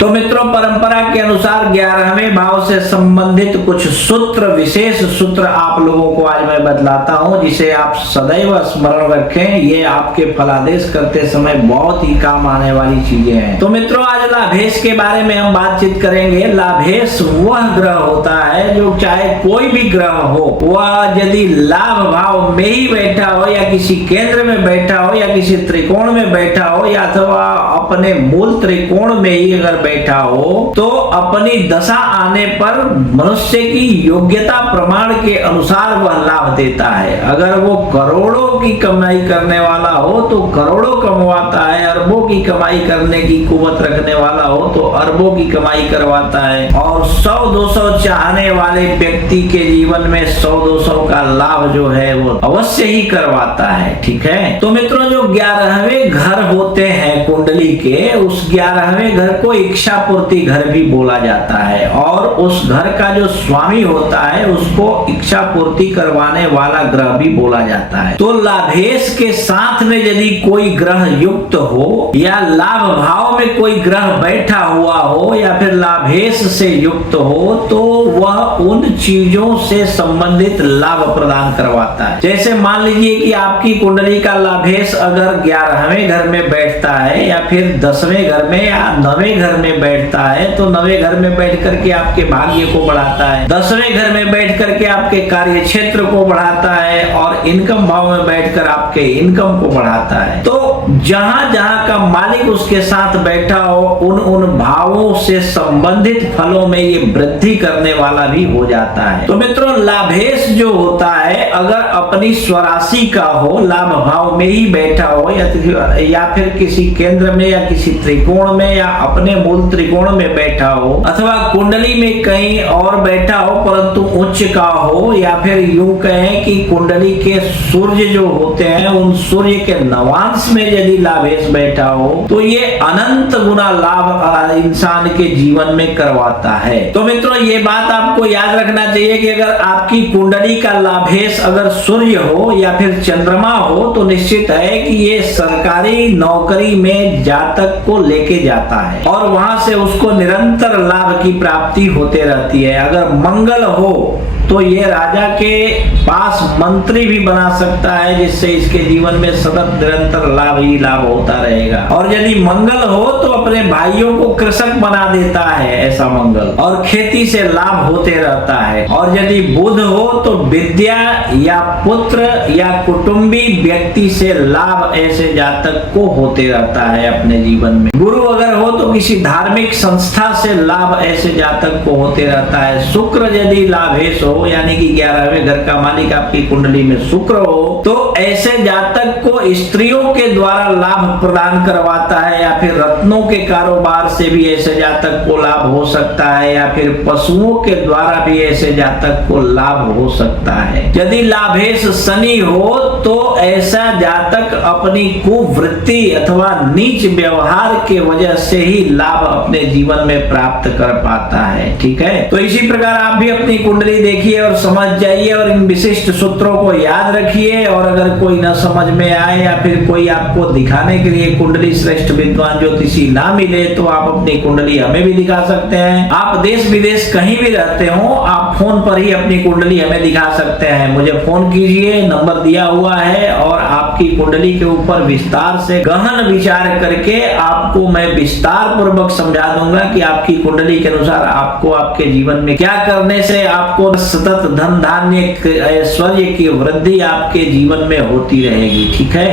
तो मित्रों, परंपरा के अनुसार 11वें भाव से संबंधित कुछ सूत्र, विशेष सूत्र आप लोगों को आज मैं बतलाता हूं, जिसे आप सदैव स्मरण रखें। ये आपके फलादेश करते समय बहुत ही काम आने वाली चीजें हैं। तो मित्रों, आज लाभेश के बारे में हम बातचीत करेंगे। लाभेश वह ग्रह होता है जो चाहे कोई भी ग्रह हो, वह यदि लाभ भाव में ही बैठा हो या किसी केंद्र में बैठा हो या किसी त्रिकोण में बैठा हो या अथवा अपने मूल त्रिकोण में ही अगर बैठा हो, तो अपनी दशा आने पर मनुष्य की योग्यता प्रमाण के अनुसार वह लाभ देता है। अगर वो करोड़ों की कमाई करने वाला हो तो करोड़ों कमवाता है, अरबों की कमाई करने की कुवत रखने वाला हो तो अरबों की कमाई करवाता है, और 100-200 चाहने वाले व्यक्ति के जीवन में 100-200 का लाभ जो है वो अवश्य ही करवाता है। ठीक है। तो मित्रों, जो 11वें घर होते हैं कुंडली के, उस 11वें घर को इच्छा पूर्ति घर भी बोला जाता है, और उस घर का जो स्वामी होता है उसको इच्छा पूर्ति करवाने वाला ग्रह भी बोला जाता है। तो लाभेश के साथ में यदि कोई ग्रह युक्त हो या लाभ भाव में कोई ग्रह बैठा हुआ हो या फिर लाभेश से युक्त हो, तो वह उन चीजों से संबंधित लाभ प्रदान करवाता है। जैसे मान लीजिए कि आपकी कुंडली का लाभेश अगर 11वें घर में बैठता है या फिर 10वें घर में या 9वें घर में बैठता है, तो 9वें घर में बैठ करके आपके भाग्य को बढ़ाता है, 10वें घर में बैठ करके आपके कार्य क्षेत्र को बढ़ाता है, और इनकम भाव में बैठकर आपके इनकम को बढ़ाता है। तो जहां जहां का मालिक उसके साथ बैठा हो, उन उन भावों से संबंधित फलों में ये वृद्धि करने वाला भी हो जाता है। तो मित्रों, लाभेश जो होता है अगर अपनी स्वराशि का हो, लाभ भाव में ही बैठा हो या फिर किसी केंद्र में या किसी त्रिकोण में या अपने मूल त्रिकोण में बैठा हो, अथवा कुंडली में कहीं और बैठा हो परंतु उच्च का हो, या फिर यूं कहें कि कुंडली के सूर्य जो होते हैं उन सूर्य के नवांश में यदि लाभेश बैठा हो, तो ये अनंत गुना लाभ इंसान के जीवन में करवाता है। तो मित्रों, ये बात आपको याद रखना चाहिए कि अगर आपकी कुंडली का लाभेश अगर सूर्य हो या फिर चंद्रमा हो, तो निश्चित है कि ये सरकारी नौकरी में जातक को लेके जाता है और वहां से उसको निरंतर लाभ की प्राप्ति होते रहती है। अगर मंगल हो तो ये राजा के पास मंत्री भी बना सकता है, जिससे इसके जीवन में सतत निरंतर लाभ ही लाभ होता रहेगा। और यदि मंगल हो तो अपने भाइयों को कृषक बना देता है ऐसा मंगल, और खेती से लाभ होते रहता है। और यदि बुध हो तो विद्या या पुत्र या कुटुंबी व्यक्ति से लाभ ऐसे जातक को होते रहता है अपने जीवन में। गुरु अगर हो तो किसी धार्मिक संस्था से लाभ ऐसे जातक को होते रहता है। शुक्र यदि लाभेश हो, यानी कि 11वें घर का मालिक आपकी कुंडली में शुक्र हो, तो ऐसे जातक को स्त्रियों के द्वारा लाभ प्रदान करवाता है, या फिर रत्नों के कारोबार से भी ऐसे जातक को लाभ हो सकता है, या फिर पशुओं के द्वारा भी ऐसे जातक को लाभ हो सकता है। यदि लाभेश शनि हो तो ऐसा जातक अपनी कुवृत्ति अथवा नीच व्यवहार के वजह से ही लाभ अपने जीवन में प्राप्त कर पाता है। ठीक है। तो इसी प्रकार आप भी अपनी कुंडली देखिए और समझ जाइए, और इन विशिष्ट सूत्रों को याद रखिए। और अगर कोई न समझ में आए या फिर कोई आपको दिखाने के लिए कुंडली श्रेष्ठ विद्वान ज्योतिषी ना मिले, तो आप अपनी कुंडली हमें भी दिखा सकते हैं। आप देश विदेश कहीं भी रहते हो, आप फोन पर ही अपनी कुंडली हमें दिखा सकते हैं। मुझे फोन कीजिए, नंबर दिया हुआ है, और आपकी कुंडली के ऊपर विस्तार से गहन विचार करके आपको मैं विस्तार पूर्वक समझा दूंगा कि आपकी कुंडली के अनुसार आपको आपके जीवन में क्या करने से आपको सतत धन धान्य ऐश्वर्य की वृद्धि आपके जीवन में होती रहेगी। ठीक है।